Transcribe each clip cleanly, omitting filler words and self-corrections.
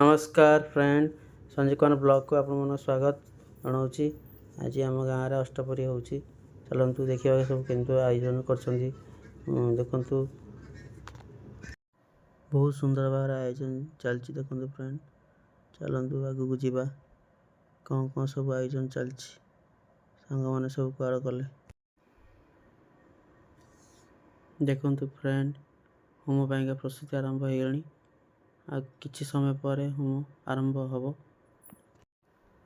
नमस्कार friend Sanjay Kumar blog को आपन स्वागत जनाऊँगी। आज आम गाँव में अष्टपरी हो चलतु देखा सब के आयोजन कर देखु बहुत सुंदर भाव आयोजन चलती देखु फ्रेंड चलतु आग को जीवा कौन कौन सब आयोजन चलती सांग मैंने सब कुआड़ कले देखु फ्रेंड होम पाइका प्रस्तुति आरंभ हो गई आ किछि समय पर होम आरंभ हम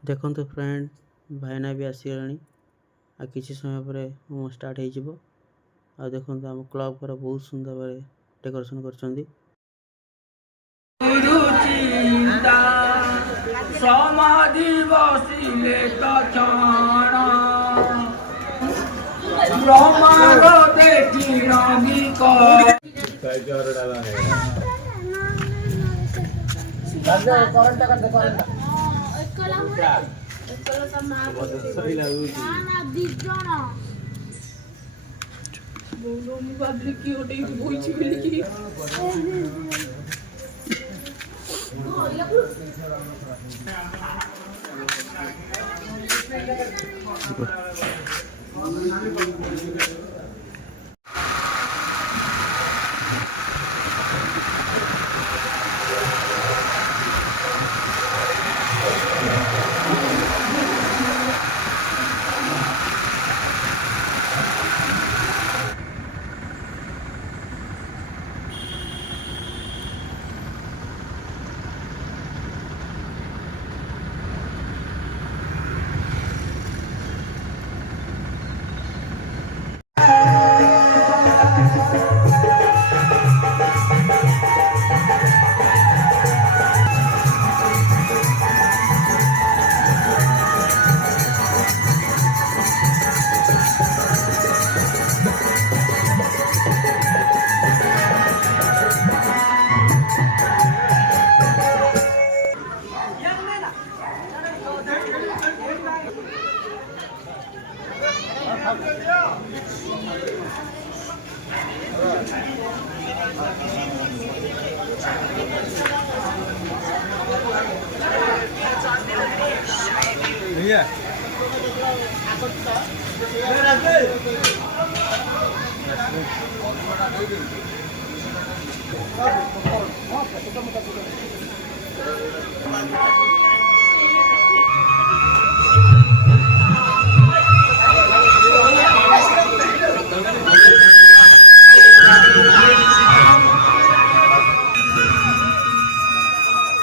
देखु फ्रेंड भाईना भी आसीगले आ किछि समय पर होम स्टार्ट हो देखु आम क्लब पर बहुत सुंदर भाव डेकोरेशन कर समाधि बसिले ब्रह्मांड देखी रवि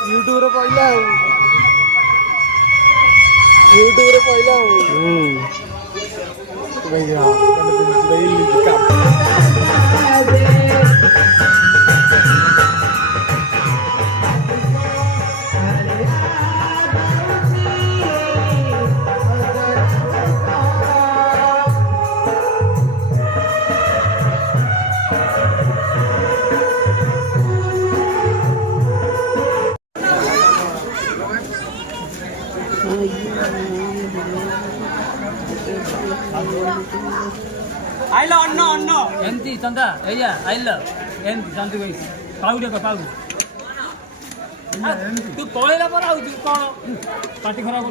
यूट्यूब पहला आइलो अन्न अन्न एमती चंदा एया आइलो एमती शांति भाई पाउडे को पाउ तू कोइला पर आउ तू कोन पार्टी खराब